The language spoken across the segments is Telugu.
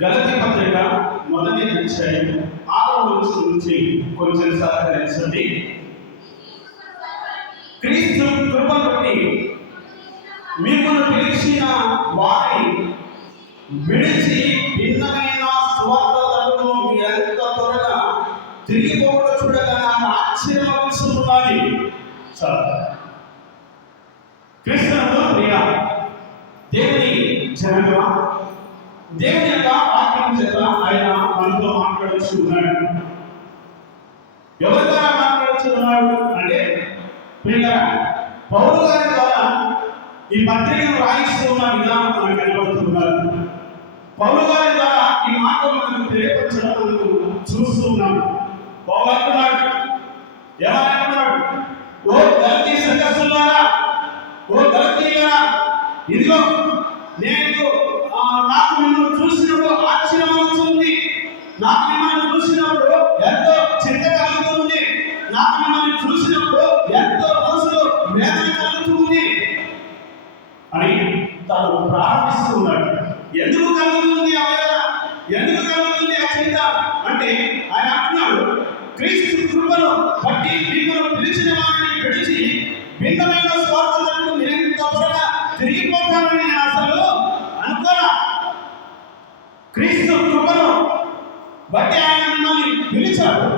గలతీ పత్రిక మొదటి అధ్యాయం 6వ వచనం నుంచి కొంచెం సహకరించండి. క్రీస్తు కృప బట్టి మిమ్మల్ని పిలిచిన వారిని విడిచి భిన్నమైన స్వార్థతను ఎంత త్వరగా తిరిగిపోవడం చూడగా నాకు ఆశ్చర్యం వస్తున్నది. క్రీస్తునందు ప్రియ దేవుని జనగా దేవుని యొక్క వాక్యం చేత ఆయన మనతో మాట్లాడుతున్నాడు. ఎవరి ద్వారా మాట్లాడుతున్నాడు అంటే ప్రియ పౌలు గారి ద్వారా ఈ పత్రికను రాయిస్తూ ఉన్న విధానం మనకు కనబడుతున్నారు. పౌలు గారి ద్వారా ఈ మాటలు మనకు తెలియపరచడం మనకు చూస్తూ ఉన్నాము. పౌలు అంటున్నాడు, ఎలా అంటున్నాడు? ఓ గలతీ సంఘస్థులారా, ఓ గలతీయులారా, ఇదిగో నేను నాకు మిమ్మల్ని చూసినప్పుడు ఆశ్చర్యం అవుతుంది, నాకు మిమ్మల్ని చూసినప్పుడు ఎంతో చింత కలుగుతుంది, నాకు మిమ్మల్ని చూసినప్పుడు ఎంతో మనసులో వేదన కలుగుతుంది అని తాను ప్రారంభిస్తూ ఉన్నాడు. ఎందుకు కలుగుతుంది ఆ వేదన, ఎందుకు కలుగుతుంది ఆ చింత అంటే ఆయన అంటున్నాడు, క్రీస్తు కృపను బట్టి మిమ్మల్ని పిలిచిన వారిని విడిచి భిన్నమైన స్వార్థతకు నిరంత త్వరగా తిరిగిపోతానని నేను అసలు అనుకోనా. క్రీస్తు కృపను బట్టి ఆయన మిమ్మల్ని పిలిచాడు,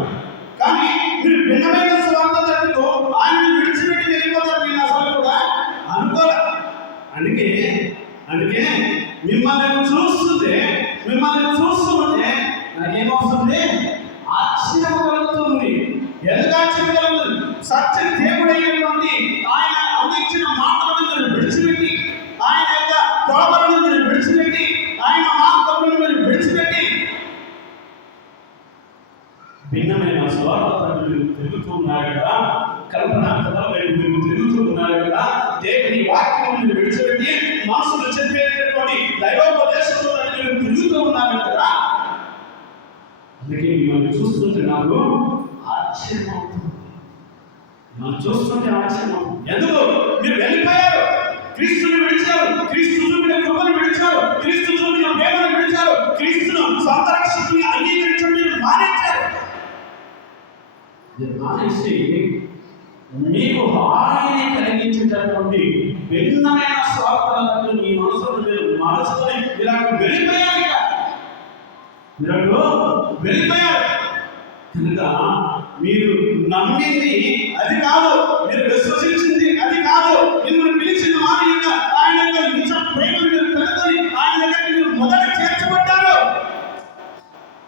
కానీ మీరు భిన్నమైన స్వార్థతకు ఆయనను విడిచిపెట్టి వెళ్ళిపోతారు నేను అసలు కూడా అనుకోలే. అందుకే మిమ్మల్ని చూస్తుంటే నాకేమవుతుంది? ఆశ్చర్యం కలుగుతుంది. ఎందుకు ఆశ్చర్యం కలుగుతుంది? సత్య దేవుడైనటువంటి ఆయన అందించిన మాటలను మీరు విడిచిపెట్టి, ఆయన యొక్క కోపలను మీరు విడిచిపెట్టి, ఆయన మార్గములను మీరు విడిచిపెట్టి భిన్నమైన స్వార్థతను మీరు తిరుగుతూ ఉన్నారు కదా, కల్పనా కథల వైపు మీరు తిరుగుతూ ఉన్నారు కదా, దేవుని వాక్యం మీరు విడిచిపెట్టి మనసులు చెప్పేటటువంటి దైవోపదేశంతో మీరు తిరుగుతూ ఉన్నారు కదా. అందుకే మిమ్మల్ని చూస్తుంటే నాకు ఆశ్చర్యం అవుతుంది. ఎందుకు? మీరు వెళ్ళిపోయారు, క్రీస్తుని విడిచారు, క్రీస్తు చూపిన కృపను విడిచారు, క్రీస్తు చూపిన ప్రేమను విడిచారు, క్రీస్తును సొంత రక్షకుని అంగీకరించడం మీరు మానేశారు. మానేసి మీకు హాయిని కలిగించేటటువంటి భిన్నమైన స్వార్థాలను మీ మనసులో మీరు మనసుకొని మీరు వెళ్ళిపోయారు. కనుక మీరు నమ్మింది అది కాదు, మీరు విశ్వసించింది అది కాదు, మిమ్మల్ని పిలిచిన వారి ఆయన నిజ ప్రేమను మీరు కనుగొని ఆయన దగ్గరికి మీరు మొదట చేర్చబడ్డారు.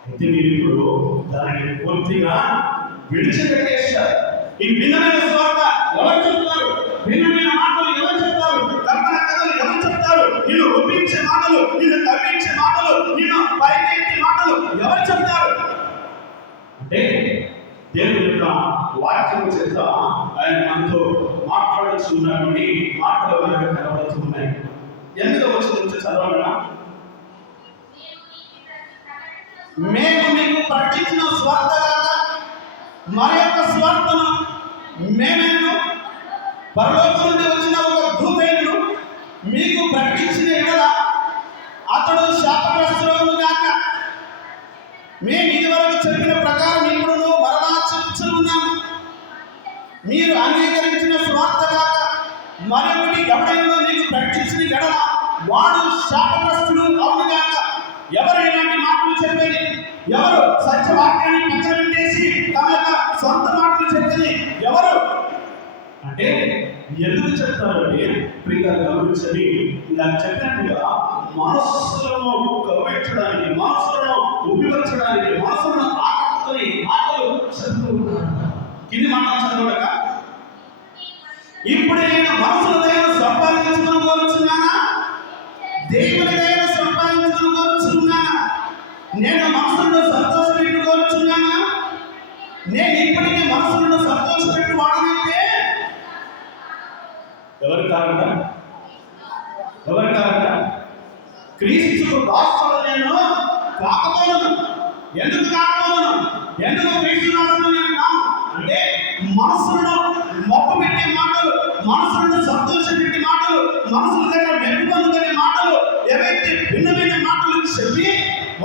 అయితే మీరు ఇప్పుడు దానిని పూర్తిగా విడిచిపెట్టేశారు. ఈ భిన్నమైన స్వార్థ ఎవరు చెప్తారు? భిన్నమైన మాటలు ఎవరు చెప్తారు? కల్పన కథలు ఎవరు చెప్తారు? నిన్ను ఒప్పించే మాటలు, నిన్ను కవ్వించే మాటలు, నిన్ను పైకెత్తే మాటలు ఎవరు చెప్తారు అంటే దేవుని యొక్క వాక్యం చేత ఆయన మనతో మాట్లాడుతున్నటువంటి మాటలు కనబడుతున్నాయి. ఎందుకు వచ్చి చదవగా, మేము మీకు ప్రకటించిన స్వార్థ మరి యొక్క స్వార్థను మేమేను పరలోకం నుండి వచ్చిన ఒక దూతైనను మీకు ప్రకటించిన ఎడల అతడు శాపగ్రస్తులను గాక. మేము ఇదివరకు చెప్పిన ప్రకారం ఇప్పుడు మరలా చెప్తున్నాము, మీరు అంగీకరించిన స్వార్థ గాక మరొకటి ఎవడైనా మీకు ప్రకటించిన ఎడల వాడు శాపగ్రస్తుడు అవును గాక. ఎవరు ఇలాంటి మాటలు చెప్పేది? ఎవరు సత్యవాక్యాన్ని పక్కన పెట్టేసి తమ యొక్క సొంత మాటలు చెప్పేది ఎవరు అంటే ఎందుకు చెప్తారంటే ప్రియంగా గమనించండి, ఇలా చెప్పినట్టుగా మనస్సులను కవ్వించడానికి, మనస్సులను ఉబ్బిపరచడానికి, మనస్సులను ఆకట్టుకొని మాటలు చెప్తూ ఉంటారు. కింది మాటలు చదవడక, ఇప్పుడు నేను మనసుల దైవ సంపాదించడం కోరుచున్నానా, దేవుని దైవ సంపాదించడం కోరుచున్నానా, నేను మనసులో సంతోషపెట్టు కోరుచున్నానా, నేను ఇప్పటికీ మనసులో సంతోషపెట్టు వాడనంటే ఎవరు కారణం? క్రీస్తుకు దాసుడు నేను కాకపోను. ఎందుకు కాకపోను? ఎందుకు క్రీస్తు దాసుడు నేను కాను అంటే మనసులో మొక్కు పెట్టే మాటలు, మనసులో సంతోష పెట్టే మాటలు, మనసుల దగ్గర మెప్పు పొందుకునే మాటలు, ఏవైతే భిన్నమైన మాటలు చెప్పి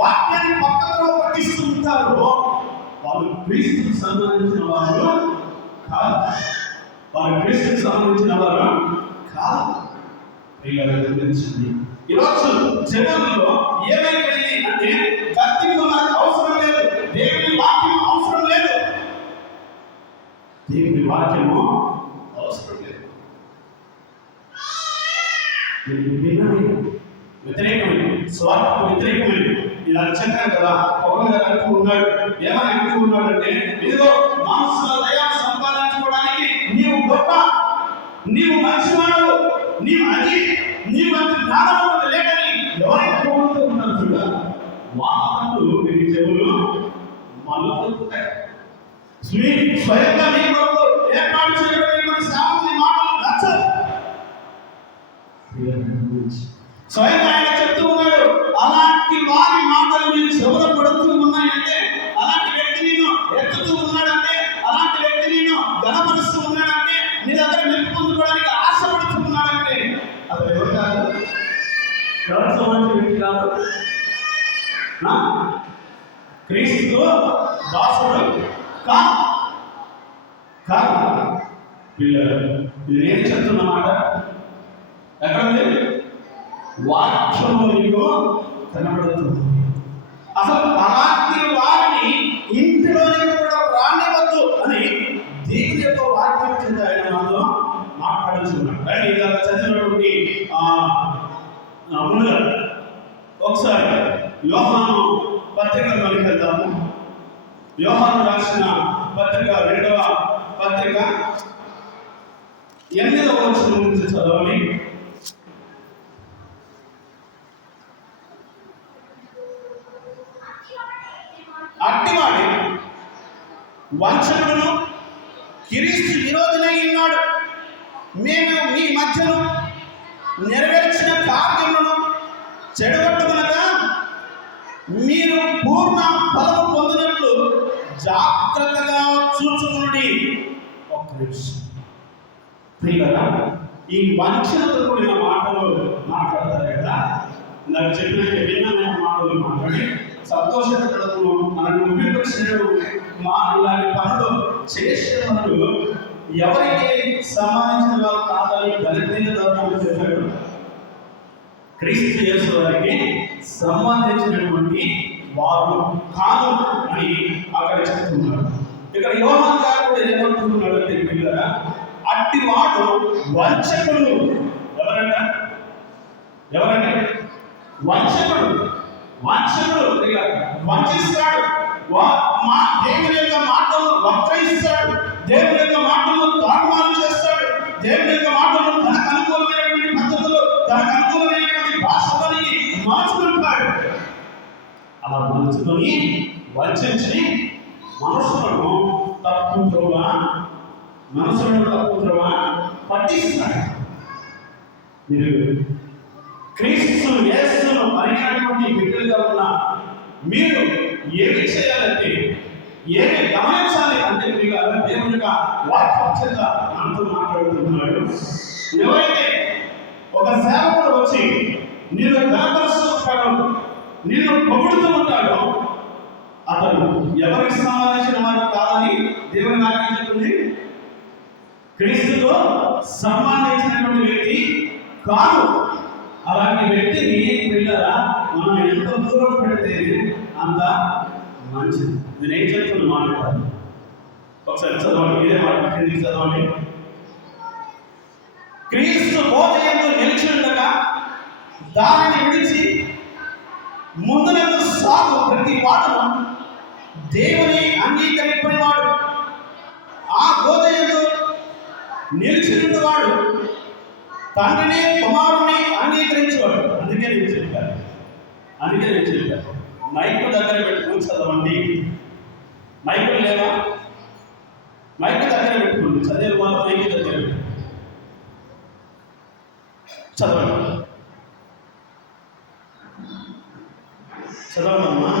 వాక్యాన్ని పక్కతో పట్టిస్తూ ఉంటారో వాళ్ళు క్రీస్తుకు సంబంధించిన వారు కాదు. వారు క్రీస్తుకు సంబంధించిన వారు కాదు. ఈరోజు జనంలో ఏమైపోయింది అంటే కత్తికు నాకు అవసరం లేదు, దేవుని వాక్యం అవసరం లేదు, దేవుని వాక్యము అవసరం లేదు. భిన్నమైన వ్యతిరేకమైన స్వార్థకు వ్యతిరేకమైన ఇలా చెప్పారు కదా. పౌలు గారు అంటూ ఉన్నాడు, ఏమని అంటూ ఉన్నాడంటే, ఇదిగో మానసుల దయ సంపాదించుకోవడానికి నీవు గొప్ప, నీవు మంచివాడు, నీవు అది, నీవు అంత జ్ఞానవంతుడు లేదని ఎవరైతే పొగుడుతూ ఉన్నారు చూడ, వాళ్ళంటూ మీ చెవులు మళ్ళీ స్వయంగా నీ కొరకు ఏర్పాటు చేయబడినటువంటి సాక్షి మాటలు నచ్చదు. స్వయంగా ఆయన చెప్తూ ఉన్నాడు, అలాంటి వారి మాటలు నేను చెవుల పడుతూ ఉన్నాయంటే, అలాంటి వ్యక్తి నిన్ను ఎత్తుతూ ఉన్నాడంటే, అలాంటి వ్యక్తి నిన్ను గణపరుస్తూ ఉన్నాడంటే, నీ దగ్గర మెప్పు పొందుకోవడానికి ఆశపడుతూ ఉన్నాడంటే అతను ఎవరు కాదు, ఎవరు సంబంధించిన వ్యక్తి కాదు, క్రీస్తు దాసుడు కాదు. నేను చెప్తున్నమాట ఎక్కడ ఉంది? వాక్యంలో మీకు కనబడుతుంది. అసలు అలాంటి వారిని ఇంటిలోనికి కూడా రానివద్దు అని దేవుని యొక్క వాక్యం చేత ఆయన మనలో మాట్లాడుతున్నాడు. కానీ ఇలా చదివినటువంటి ముందుగా ఒకసారి యోహాను పత్రికలోకి వెళ్దాము. యోహాను రాసిన పత్రిక 2వ పత్రిక 8వ వచనం నుంచి చదవాలి. అట్టివాడి వంచకుడును క్రీస్తు విరోధులై ఉన్నాడు. మేము మీ మధ్యను నెరవేర్చిన కార్యములను చెడగొట్టుకునగా మీరు పూర్ణ ఫలము పొందినట్లు జాగ్రత్తగా చూచుకునుడి. ఒక్క నిమిషం ప్రియులారా, ఈ వంచనతో కూడిన మాటలు మాట్లాడతారు కదా, నాకు చెప్పిన భిన్నమైన మాటలు మాట్లాడి సంతోషపడము మనకు ఉపయోగించిన ఇలాంటి పనులు చేసే వాళ్ళు ఎవరికి సంబంధించిన వారు కాదని గణనీయ ధర్మంలో చెప్పాడు. క్రీస్తు యేసు వారికి సంబంధించినటువంటి వారు కాదు అని అక్కడ చెప్తున్నారు. ఇక్కడ యోహాను గారు కూడా ఏమంటున్నాడు అంటే, పిల్లరా అట్టి వాడు వంచకుడు. ఎవరంటే వంచకుడు. వంచిస్తాడు, మా దేవుని యొక్క మాటలను వక్రయిస్తాడు, దేవుని యొక్క మాటలను తారుమారు చేస్తాడు, దేవుని యొక్క మాటలను తనకు అనుకూలమైనటువంటి పద్ధతులు, తనకు అనుకూలమైనటువంటి భాషలోనికి మార్చుకుంటాడు. అలా మార్చుకొని వంచి మనసులను తప్పుద్రోవా పట్టిస్తాడు. మీరు క్రీస్తు యేసును పరిగినటువంటి బిడ్డలుగా ఉన్న మీరు ఏమి చేయాలంటే, ఏమి గమనించాలి అంటే, దేవుని యొక్క వాక్యం చేత అంటూ మాట్లాడుతున్నాడు. ఎవరైతే ఒక సేవకుడు వచ్చి నిన్ను గణపరుస్తుంటాడో, నిన్ను పొగుడుతూ ఉంటాడో, అతను ఎవరికి సంబంధించిన వారు కాదని దేవుని వాక్యం చెప్తుంది. క్రీస్తుతో సంబంధించినటువంటి వ్యక్తి కాదు. అలాంటి వ్యక్తిని పిల్లరా మనం ఎంత దూరం పెడితే అంత మంచిది. నేను ఏం చెప్తున్నా మాట్లాడాలి, ఒకసారి చదవండి, ఇదే మాట కిందికి చదవండి. క్రీస్తు బోధయందు నిలిచి ఉండగా దానిని విడిచి ముందునకు సాగు ప్రతి వాడును దేవుని అంగీకరింపనివాడు, ఆ బోధయందు నిలిచినవాడు తండ్రిని కుమారుని అంగీకరించేవాడు. అందుకే నేను చెప్పాను మైకు దగ్గర పెట్టుకుని చదవండి. మైకులు లేవా? మైకు దగ్గర పెట్టుకోండి. చదివే వాళ్ళు మైకు దగ్గర చదవండమ్మా.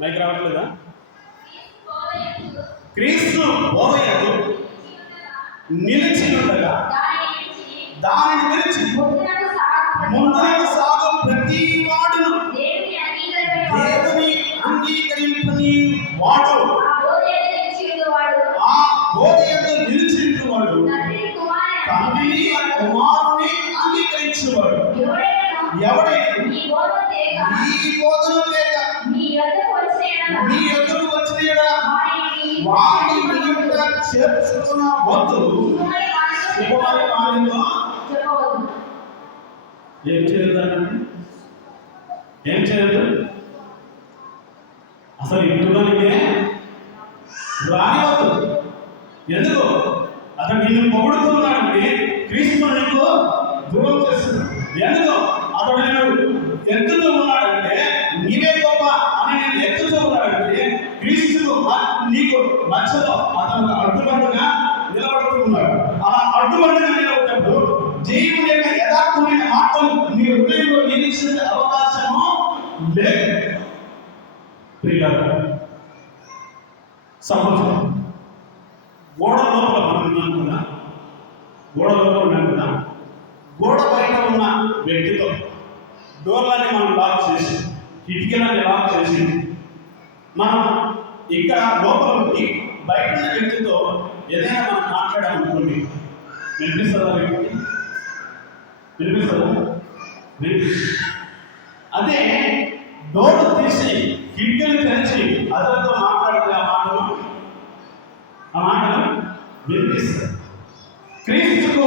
మైక్ రావట్లేదా? క్రీస్తు బోధయందు నిలిచి ఉండగా దానిని విడిచి ముందుకు సాగు ప్రతి వాడు వాడు ఆ బోధ యందు నిలిచియుండువాడు తండ్రిని కుమారుని అంగీకరించువాడు. ఎవడైనా ఈ బోధన లేక మీ యొద్దకు వచ్చిన యెడల వారిని మీ యొద్ద చేర్చుకొనవద్దు. శుభమని వారితో ఏం చేయొద్దండి? ఏం చేయొద్దు? అసలు ఇంట్లోనికే రానివద్దు. ఎందుకు? అతను నిన్ను పొగుడుతున్నాడంటే క్రీస్తు నీకు దూరం చేస్తున్నాడు. ఎందుకు? అతడు నేను ఎత్తుతూ ఉన్నాడంటే నీవే గొప్ప అని నేను ఎత్తుతూ ఉన్నాడంటే క్రీస్తుకు నీకు మధ్యలో అతను అడ్డుబండుగా నిలబడుతూ ఉన్నాడు. అలా అడ్డుబండుగా నిలబడినప్పుడు దేవుని యొక్క యథార్థమైన మాటలు నీ హృదయంలో నిలిచే అవకాశము లేదు. సపోజ్ గోడ లోపల మనం అనుకున్నా, గోడ లోపల అనుకున్నా, గోడ బయట ఉన్న వ్యక్తితో డోర్లని మనం లాక్ చేసి కిటికీలని లాక్ చేసి మనం ఇక్కడ లోపల ఉండి బయట ఉన్న వ్యక్తితో ఏదైనా మనం మాట్లాడాలనుకోండి, వినిపిస్తుందా? వ్యక్తి వినిపిస్తుందా? అదే డోర్ తీసి కిటికీలు తెరిచి అతనితో మాట్లాడితే ఆ మాటలు వినిపిస్తాయి. క్రీస్తుకు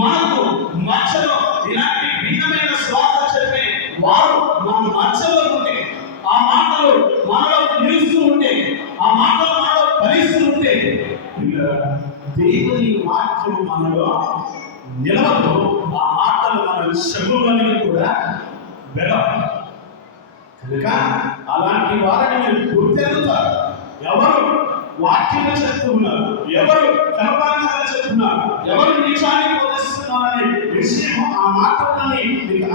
మనకు మధ్యలో ఇలాంటి భిన్నమైన స్వార్థ చెప్పే వారు మన మధ్యలో ఉంటే, ఆ మాటలు మనలో నిలుస్తూ ఉంటే, ఆ మాటలు మనలో ఫలిస్తూ ఉంటే దేవుని వాక్యం మనలో నిలవదు. ఆ మాటలు మన చెవులని కూడా వెళ్ళవు. కనుక అలాంటి వారిని మీరు గుర్తెరుగుతారు. ఎవరు వాక్యం చెప్తున్నారు, ఎవరు కల్పనగా చెప్తున్నారు, ఎవరు నిజాన్ని బోధిస్తున్నారనే విషయం ఆ మాటలని మీకు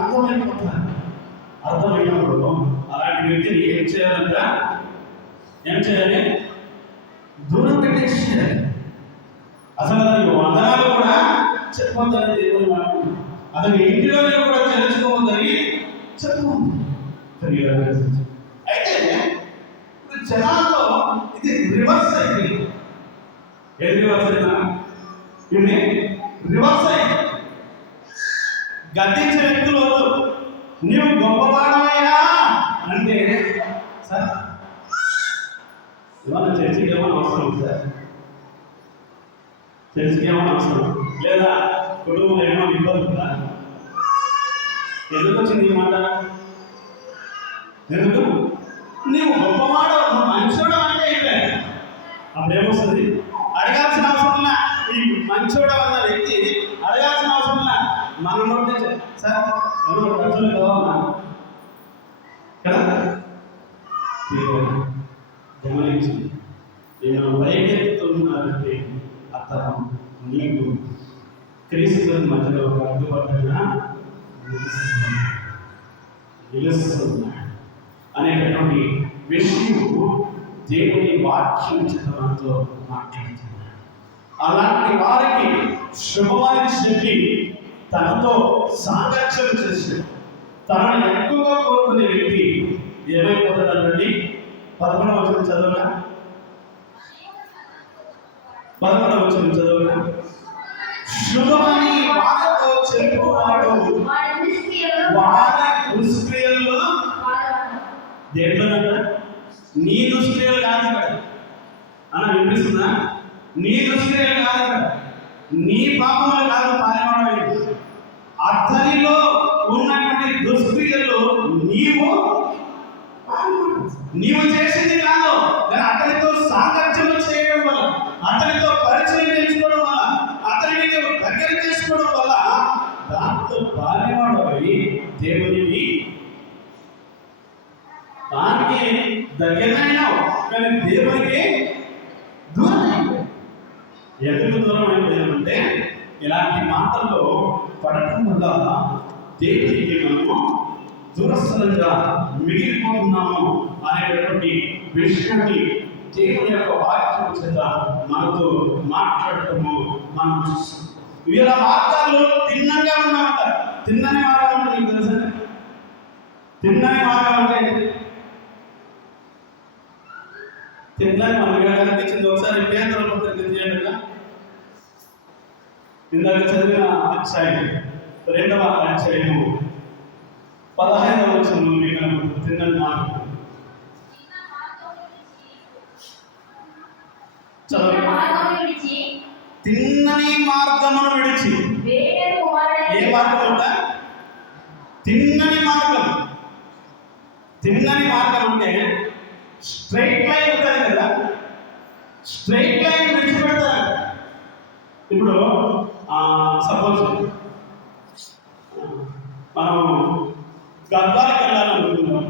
అర్థమైనప్పుడు అలాంటి వ్యక్తిని ఏం చేయాలంట? ఏం చేయాలి? దూరం పెట్టేసేయాలి. అసలు అతనికి వందనాలు కూడా చెప్పొద్దని దేవుని మాట, అతని ఇంటిలోనే కూడా తెలుసుకోవద్దని చెప్పండి. అయితే ఇప్పుడు జనాల్లో ఇది రివర్స్ అయింది. ఏది రివర్స్ అయినా? ఇది రివర్స్ అయింది. గద్దించే వ్యక్తులు నీవు గొప్పవాడమయ్యా అంటే, సార్ ఇవాళ చర్చికి ఏమైనా అవసరం సార్? చర్చికి ఏమైనా అవసరం లేదా? కుటుంబంలో ఏమైనా ఇబ్బంది ఉందా? ఎందుకు వచ్చింది ఈ మాట? ఎందుకు? నీవు గొప్పవాడ మంచోడు అంటే అయిపోయా. అప్పుడేమొస్తుంది? అడగాల్సిన అవసరం ఈ మంచోడ అన్న వ్యక్తి అడగాల్సిన అవసరం మనం ఉంటే సార్ ఎవరో ఖర్చులు కావాలన్నా కదా. గమనించి నేను వైద్యుతున్నానంటే అతను నీకు క్రీస్తు మధ్యలో ఒక అడ్డుపడ్డా నిలుస్తున్నాడు అనేటటువంటి విషయము దేవుని వాక్యం చిత్రంతో మాట్లాడుతున్నాడు. అలాంటి వారికి శుభమని చెప్పి తనతో సాంగత్యం చేసి తనను ఎక్కువగా కోరుకునే వ్యక్తి ఏమైపోతాడండి? 11వ వచనం చదవగా, 11వ వచనం చదవగా, శుభమని వారితో చెప్పువాడు వారి దుష్క్రియల్లో దేంట్లోనట? నీ దుష్క్రియలు కాదు ఇక్కడ అన్న, వినిపిస్తుందా? నీ దుష్క్రియలు కాదు ఇక్కడ, నీ పాపములు కాదు పాల్గొనడం. అతనిలో ఉన్నటువంటి దుష్క్రియలు నీవు చేసింది కాదు, కానీ అతనితో సాంగత్యం చేయడం వల్ల, అతనితో పరిచయం చేసుకోవడం వల్ల, అతనిని దగ్గర చేసుకోవడం వల్ల దాంతో పాల్గొనబడి దేవునికి దానికి దగ్గరైనావు, కానీ దేవునికి దూరం అయిపోయావు. ఎందుకు దూరం అయిపోయామంటే ఇలాంటి మాటల్లో పడటం వల్ల దేవునికి మనము దురస్థలంగా మిగిలిపోతున్నాము అనేటటువంటి విషయాన్ని దేవుని యొక్క వాక్యం చేత మనతో మాట్లాడటము మనం చూస్తాం. వీళ్ళ మార్గాల్లో తిన్నంగా ఉన్నామంట. తిన్నని మార్గం అంటే నీకు తెలుసా? తిన్నని మార్గం అంటే తినడానికి మనకి కనిపించింది. ఒకసారి పేదల పత్రిక తీయండి. ఇందాక చదివిన అధ్యాయం 2వ అధ్యాయము 15వ వచనంలో మీకు తిన్నని మాట తిన్నని మార్గమును విడిచి. ఏ మార్గం అంట? తిన్నని మార్గం. తిన్నని మార్గం అంటే స్ట్రైట్ లైన్ ఉంటుంది కదా, స్ట్రైట్ లైన్ విడిచిపెడతారు. ఇప్పుడు సపోజ్ మనం గద్వాలకు వెళ్ళాలనుకుంటున్నాం.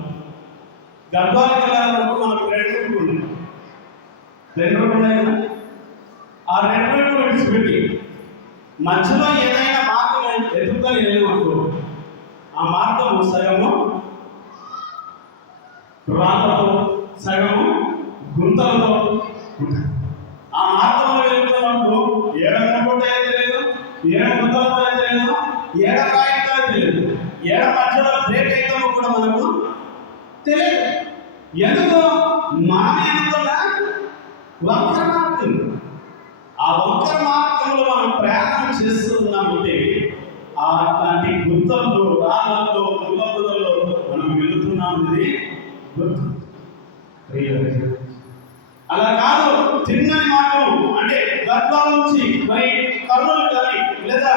గద్వాలకు వెళ్ళాలనుకో మనకు 2 రూట్లు ఉన్నాయి. 2 రూట్లు ఉన్నాయి కదా, ఆ 2 రూట్లు విడిచిపెట్టి మధ్యలో ఏదైనా మార్గం ఎదుగుతాను ఏమనుకో, ఆ మార్గము సగము రాళ్ళతో సగము గుంతలతో ఉంటుంది. ఆ మార్గంలో వెళ్తున్నప్పుడు ఏడముంటే తెలియదు, ఏడ గుంతలతో తెలియదు, ఏడ రాయితో తెలియదు, ఏడ మధ్యలో బ్రేక్ అయితామో కూడా మనకు తెలియదు. ఎందుకు? మనం ఎన్నుకున్న వంకర మార్గం. ఆ వంకర మార్గంలో మనం ప్రయాణం చేస్తున్నామంటే అలాంటి గుంతల్లో, రాళ్ళల్లో, ముళ్ళబుదల్లో మనం వెళుతున్నామని గుర్తు. అలా కాదు, తిన్నని మార్గం అంటే గద్వాల నుంచి మరి కర్నూలు కానీ లేదా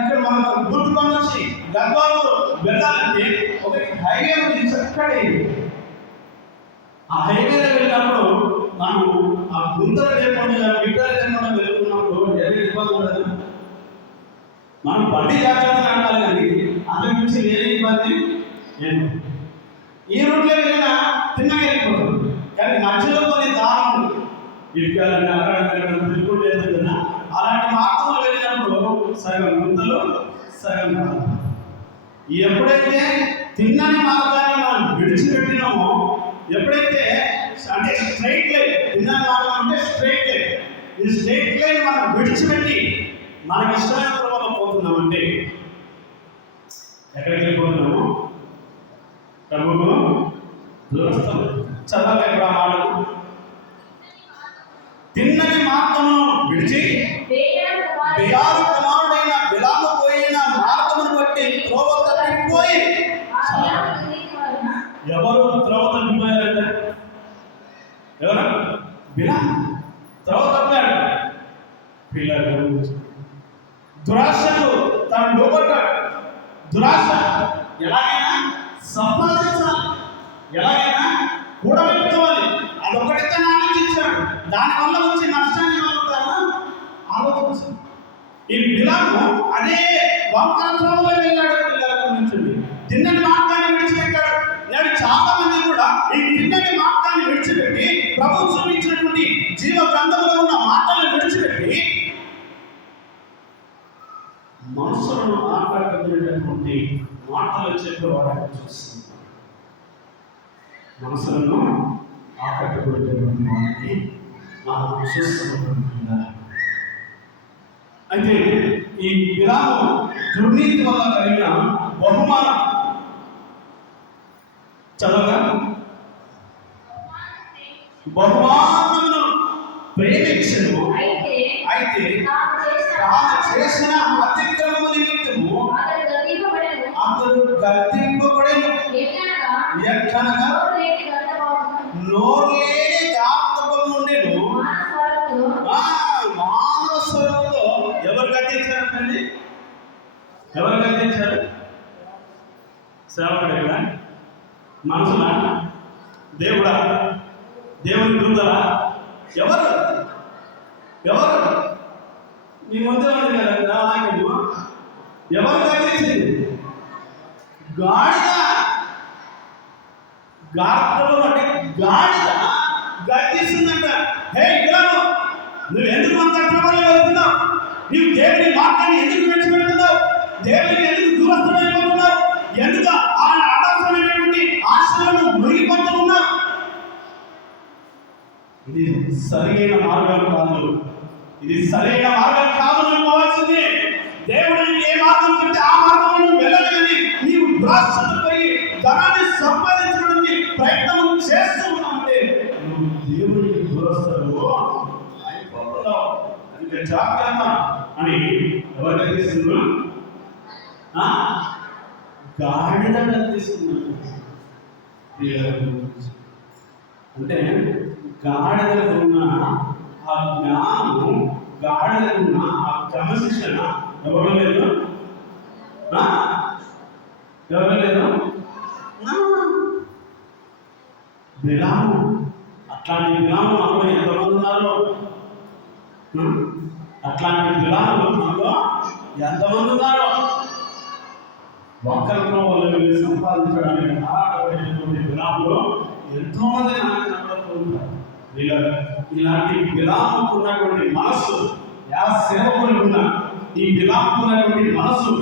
ఇక్కడ మన గుంటూరు నుంచి గద్వాలలో వెళ్ళాలంటే ఒక హైవే ఉంది, చక్కటి. ఆ హైవేలో వెళ్ళినప్పుడు మనం ఆ గుంతలు లేకుండా బిడ్డలు లేకుండా వెళ్తున్నప్పుడు ఎవరి ఇబ్బంది ఉండదు. మనం బండి జాగ్రత్తగా అంటారు కానీ అంతకు మించి ఏ ఇబ్బంది లేదు. ఈ రూట్లో వెళ్ళినా తిన్నగా వెళ్ళిపోతుంది. కానీ మధ్యలో కొన్ని దారులు ఇటుకాలని అక్కడ తిరుగుడు లేదు కదా, అలాంటి మార్గంలో వెళ్ళినప్పుడు సగం గుంతలు సగం కాదు. ఎప్పుడైతే తిన్నని మార్గాన్ని మనం విడిచిపెట్టినామో, ఎప్పుడైతే అంటే స్ట్రైట్ లైన్, తిన్నని మార్గం అంటే స్ట్రైట్ లైన్, ఈ స్ట్రైట్ లైన్ మనం విడిచిపెట్టి మనకి ఇష్టమైన త్రోవలో పోతున్నామంటే ఎక్కడికి వెళ్ళిపోతున్నాము? ప్రభువు దూరస్థం. చదవాలి ఇక్కడ మాటలు. తిన్నని మార్గమును విడిచి బెయారు కుమారుడైన బిలాము పోయిన మార్గమును బట్టి త్రోవ తప్పిపోయి. ఎవరు త్రోవ తప్పిపోయారంటే? ఎవరు? బిలాము త్రోవ తప్పాడు. పిల్లలు దురాశకు తను లోపడ్డాడు. దురాశ ఎలాగైనా సంపాదించాలి, ఎలాగైనా కూడబెట్టుకోవాలి, అదొకటి తను ఆలోచించాడు. దానివల్ల వచ్చే నష్టాన్ని ఆలోచించాడు. ఈ బిలాము అదే వంకర త్రోవలో వెళ్ళాడు. పిల్లల గమనించండి, తిన్నని మార్గాన్ని విడిచిపెట్టాడు. నేడు చాలా మంది కూడా ఈ తిన్నని మార్గాన్ని విడిచిపెట్టి ప్రభువు చూపించినటువంటి జీవ గ్రంథంలో ఉన్న మాటలను విడిచిపెట్టి మనసులను ఆకట్టుకునేటటువంటి మాటలు చెప్పేవాడు చూస్తుంది. మనసులను ఆకట్టుకునేటటువంటి వాటిని మనం చూస్తున్నటువంటి. అయితే ఈ విరామం దుర్నీతి వల్ల కలిగిన బహుమానం చదవగా, బహుమానమును ప్రేమించను, అయితే తాను చేసిన అతిక్రమము నిమిత్తము అతడు గద్దింపబడెను. ఎక్కనగా నోరు లేని గార్ధపం ఉండెను. మానవ స్వరంలో ఎవరు గద్దించారండి? ఎవరు గద్దించారు? సేవకుడు కదా, మనసులా, దేవుడా, దేవుని దూతలా? ఎవరు? ఎవరు? మీ ముందే ఉంది కదా నాయకుడు. ఎవరు గద్దించింది? గాడిద. గార్ధపం అంటే గాడిద గద్దిస్తుందంట. హే బిలాము, నువ్వు ఎందుకు అంత క్రమంలో వెళ్తున్నావు? నీవు దేవుని మార్గాన్ని ఎందుకు విడిచిపెడుతున్నావు? దేవుని ఎందుకు దూరస్థమైపోతున్నావు? ఎందుకు ఆ ఆదర్శమైనటువంటి ఆశలను మునిగిపోతున్నావు? ఇది సరైన మార్గం కాదు. ఇది సరైన మార్గం కాదు. నువ్వు పోవాల్సింది దేవుడు ఏ మార్గం చెప్తే ఆ మార్గంలో వెళ్ళాలని నీవు ధనాన్ని సంపాదించడానికి ప్రయత్నం చేస్తూ ఉన్నావు అంటే నువ్వు దేవుడికి జాగ్రత్త అని ఎవరు గద్దిస్తున్నారు? గాడిద గద్దిస్తున్నారు. అంటే గాడిదకు ఉన్న ఆ జ్ఞానం, గాడిదకు ఉన్న ఆ క్రమశిక్షణ ఎవరు లేదు? ఎవరు లేదు? బిలాము. అట్లాంటి బిలాము మనలో ఎంతమంది ఉన్నారు? అట్లాంటి బిలాము మనలో ఎంతమంది ఉన్నారు? ఒక్కరిలో వాళ్ళు సంపాదించడానికి ఆడబడినటువంటి బిలాములు ఎంతో మంది నాకు కనబడుతుంటారు. ఇలాంటి బిలాముకు ఉన్నటువంటి మనస్సు, సేవకులకు ఉన్న ఈ బిలాముకు ఉన్నటువంటి మనస్సు,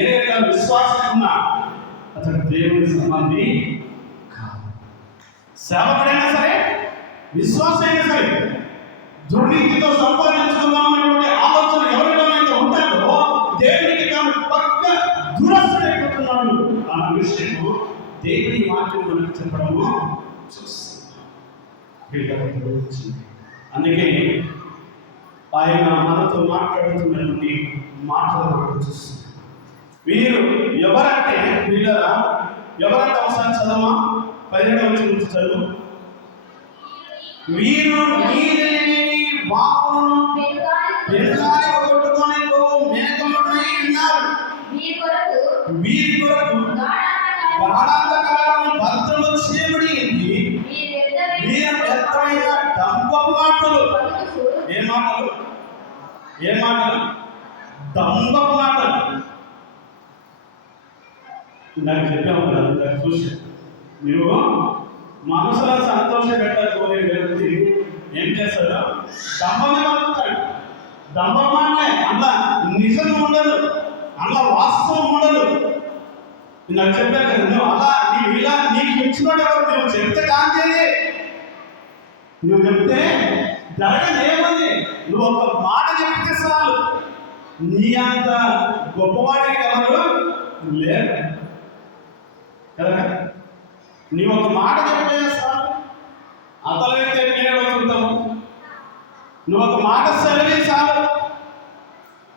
ఏ యొక్క విశ్వాసం ఉన్నా అతడు దేవుని సంబంధి కాదు. సేవకుడైనా సరే, విశ్వాసం అయినా సరే, దుర్నీతితో సంపాదించుకుందామనేటువంటి ఆలోచన ఎవరిలోనైతే ఉంటారో దేవునికి తాను పక్క దురస్థైపోతున్నాడు అన్న విషయము దేవుని వాక్యం మనకు చెప్పడము చూస్తున్నాం. అందుకే ఆయన మనతో మాట్లాడుతున్నటువంటి మాటలు మనం చూస్తున్నాం. వీరు ఎవరంటే వీళ్ళరా ఎవరంటే ఒకసారి చదవమా? 17వ వచనం చదువు. వీరు నీరిని వాకులను వెలుగాలి కొట్టుకొని మేఘములై ఉన్నారు. వీరి కొరకు గాఢాంధకారం భద్రము చేయబడింది. వీరు వ్యర్థమైన దంభపు మాటలు. ఏ మాటలు? ఏ మాటలు? దంభపు మాటలు. నాకు చెప్పాము కదా, చూసి మీరు మనసులో సంతోషం పెట్టాలనుకునే వ్యక్తి ఏం చేస్తాడు? దంభమే మాట్లాడతాడు. దంభం అంటే అందులో నిజం ఉండదు, అందులో వాస్తవం ఉండదు. నాకు చెప్పాను కదా, నువ్వు అలా నీవు ఇలా నీకు ఇచ్చినట్టు ఎవరు? నువ్వు చెప్తే కాంచేది, నువ్వు చెప్తే జరగదు. ఏముంది? నువ్వు ఒక మాట చెప్తే చాలు. నీ అంత గొప్పవాడికి ఎవరు లేరు కదా. నీవు ఒక మాట చెప్తే చాలు, అతల వ్యక్తి ఎట్లేడుతుంటావు. నువ్వు ఒక మాట సెలవి చాలు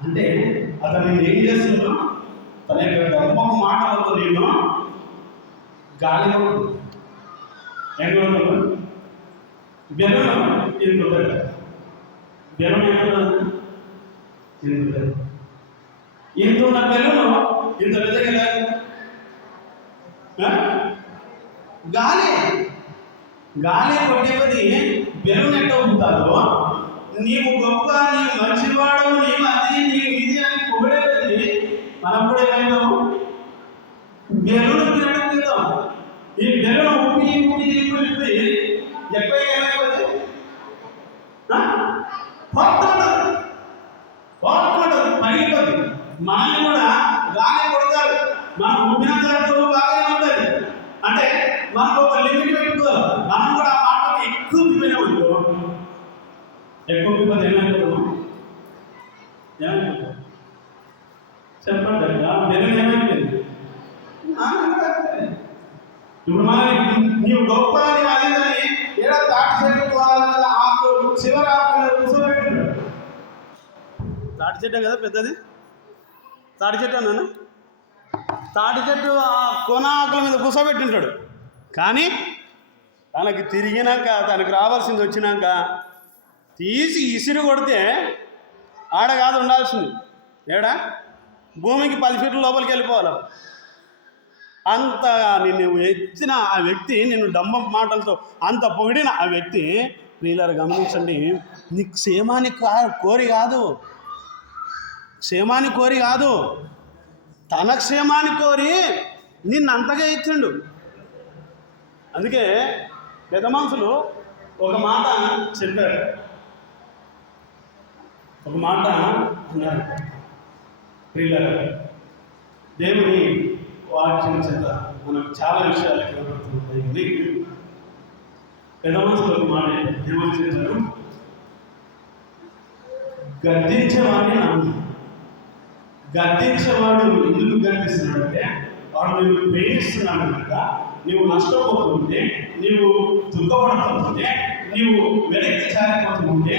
అంటే అతను నేను ఏం చేస్తున్నావు? తన యొక్క గొప్ప మాటలతో నేను గాలి ఎండు బెలూన్ ఇంత బెలూన్ ఇంత ఉన్న బెలూన్ ఇంత పెద్దగా గాలి గాలి కొట్టేది బెలూన్ ఎట్ట అవుతారో నీవు గొప్ప, నీవు మంచివాడు, నీవు అది నీవు ఇది అని పొగిడేది మనం కూడా ఏమైందాము? బెలూన్ తినడం. ఈ బెలూన్ ఉప్పి ఉప్పి ఉప్పి ఎక్కువ ఏమైపోతుంది? పగిలిపోతుంది. మనల్ని కూడా గాలి కొడతారు. మనం ఉప్పిన తరగతులు బాగానే ఉంటుంది. అంటే మనకు ఒక లిమిట్ పెట్టుకోవాలి. మనం కూడా ఆ మాటకి ఎక్కువ ఉప్పిపోయినా ఉందో, ఎక్కువ ఉప్పిపోతే ఏమైపోతాము? ఏమైపోతాం చెప్పండి. బెలూన్ ఏమైపోయింది? ఇప్పుడు మనం నీవు గొప్ప అని అదేదని ఏదో తాటి చెట్టు ఆకు చివరి ఆకు మీద కూర్చోబెట్టినాడు. తాటి చెట్టు కదా పెద్దది, తాటి చెట్టు అన్నాను. తాటి చెట్టు ఆ కొన ఆకుల మీద కూర్చోబెట్టింటాడు. కానీ తనకి తిరిగినాక, తనకు రావాల్సింది వచ్చినాక తీసి ఇసిరి కొడితే ఆడ కాదు ఉండాల్సింది. ఏడా భూమికి 10 ఫీట్ల లోపలికి వెళ్ళిపోవాలి. అంత నిన్ను ఎత్తిన ఆ వ్యక్తి, నిన్ను డంబం మాటలతో అంత పొగిడిన ఆ వ్యక్తి, వీళ్ళని గమనించండి, నీకు క్షేమాన్ని కోరి కాదు, క్షేమాన్ని కోరి కాదు, తన క్షేమాన్ని కోరి నిన్ను అంతగా ఇచ్చిండు. అందుకే పెద్ద మనుషులు ఒక మాట చెప్పారు, ఒక మాట అన్నారు. వీళ్ళని దేవుని వాక్యం చేత మనకు చాలా విషయాలు కనబడుతుంటాయి. పెద్ద మనుషులు ఒక మాట ఏమని చేశారు? గద్దించేవాడిని నమ్ము. గద్దించేవాడు ఎందుకు గద్దిస్తున్నాడంటే వాడు నువ్వు ప్రేమిస్తున్నాడు కనుక. నీవు నష్టపోతుంటే, నీవు దుఃఖపడుతుంటే, నీవు వెనక్కి జారిపోతుంటే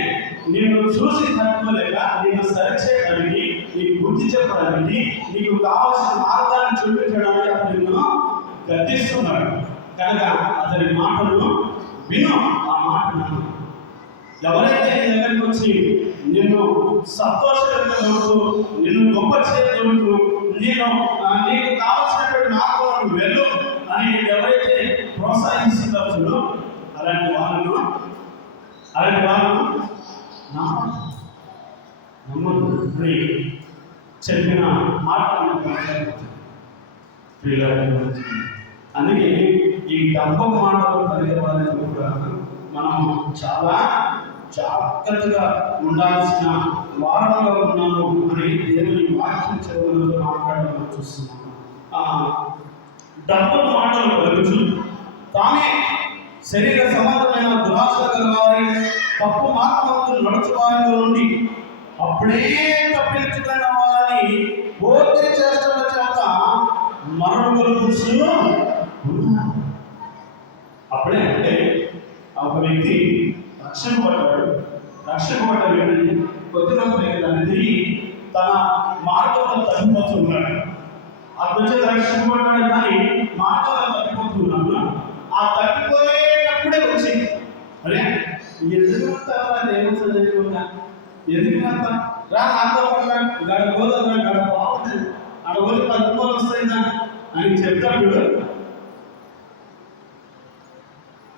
నిన్ను చూసి తట్టుకోలేక నిన్ను సరిచేయడానికి, నీకు బుద్ధి చెప్పడానికి, నీకు కావాల్సిన మార్గాన్ని చూపించడానికి అతను నిన్ను గర్దిస్తున్నాడు. కనుక అతని మాటలు విను, ఆ మాటను. ఎవరైతే నీ దగ్గరికి వచ్చి నిన్ను సంతోషపెడుతూ, నిన్ను గొప్ప చేయగలుగుతూ, నీకు కావాల్సినటువంటి మార్గంలో వెళ్ళు అని ఎవరైతే ప్రోత్సహిస్తుందో చూడు, అలాంటి వాళ్ళను నమ్మదు అని చెప్పిన మాటలను అందుకే ఈ డబ్బు మాటలు కలిగే వారికి కూడా మనం చాలా జాగ్రత్తగా ఉండాల్సిన వారంలో ఉన్నాము అని దేవుని వాక్యం చదువులతో మాట్లాడడం చూస్తున్నాము. డబ్బు మాటలు కలుగుతూ తానే శరీర సంబంధమైన దురాశలు గల వారి, తప్పు మార్గంలో నడుచు వారిలో నుండి అప్పుడే తప్పించుకున్న వారిని పోతే చేష్టల చేత మరణం కలుగుతూ అప్పుడే అంటే ఒక వ్యక్తి రక్షింపబడ్డ వ్యక్తి కొద్ది రోజులు దాన్ని తిరిగి తన మార్గంలో తగ్గిపోతున్నాడు. అతను వచ్చేది రక్షింపబడ్డాడు, కానీ మార్గంలో తగ్గిపోతున్నాడు. ఆ తగ్గిపోయేటప్పుడే వచ్చి అరే ఎందుకంత రా నాతో పడ్డా గడ గోదా గడ బాగుంటుంది, అక్కడ పోతే 10 రూపాయలు వస్తాయిదా అని చెప్తాడు.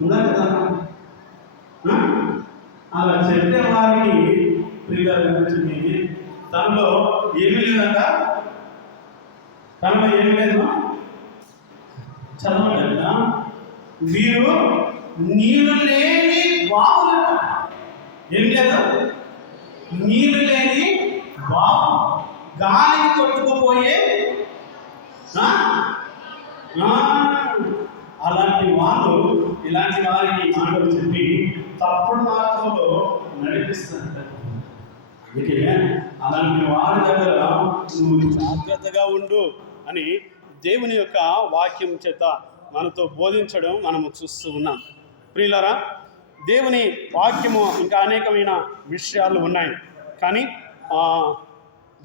ఉందా కదా? అలా చెప్పే వారికి ప్రియుల గురించి తనలో ఏమీ లేదంట. తనలో ఏమీ లేదు. చదవండి. వీరు నీరు లేని బావులు. ఏం లేదు? నీరు లేని బావు, గాలికి కొట్టుకుపోయే. అలాంటి వాళ్ళు ఇలాంటి వారికి మాటలు చెప్పి తప్పుడు మార్గంలో నడిపిస్తారు. అందుకే అలాంటి వారి దగ్గర నువ్వు జాగ్రత్తగా ఉండు అని దేవుని యొక్క వాక్యం చేత మనతో బోధించడం మనము చూస్తూ ఉన్నాం. ప్రియులారా, దేవుని వాక్యము ఇంకా అనేకమైన విషయాలు ఉన్నాయి. కానీ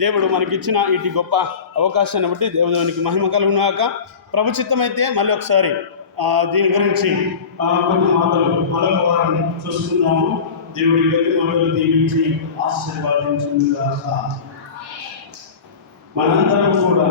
దేవుడు మనకిచ్చిన ఇటు గొప్ప అవకాశాన్ని బట్టి దేవునికి మహిమ కలుగునాక. ప్రభు చిత్తమైతే మళ్ళీ ఒకసారి దీని గురించి కొన్ని మాటలు మరొక వారిని చూస్తున్నాము. దేవుడి గతి మాటలు దీవించి ఆశీర్వాదించుగాక. మనందరం కూడా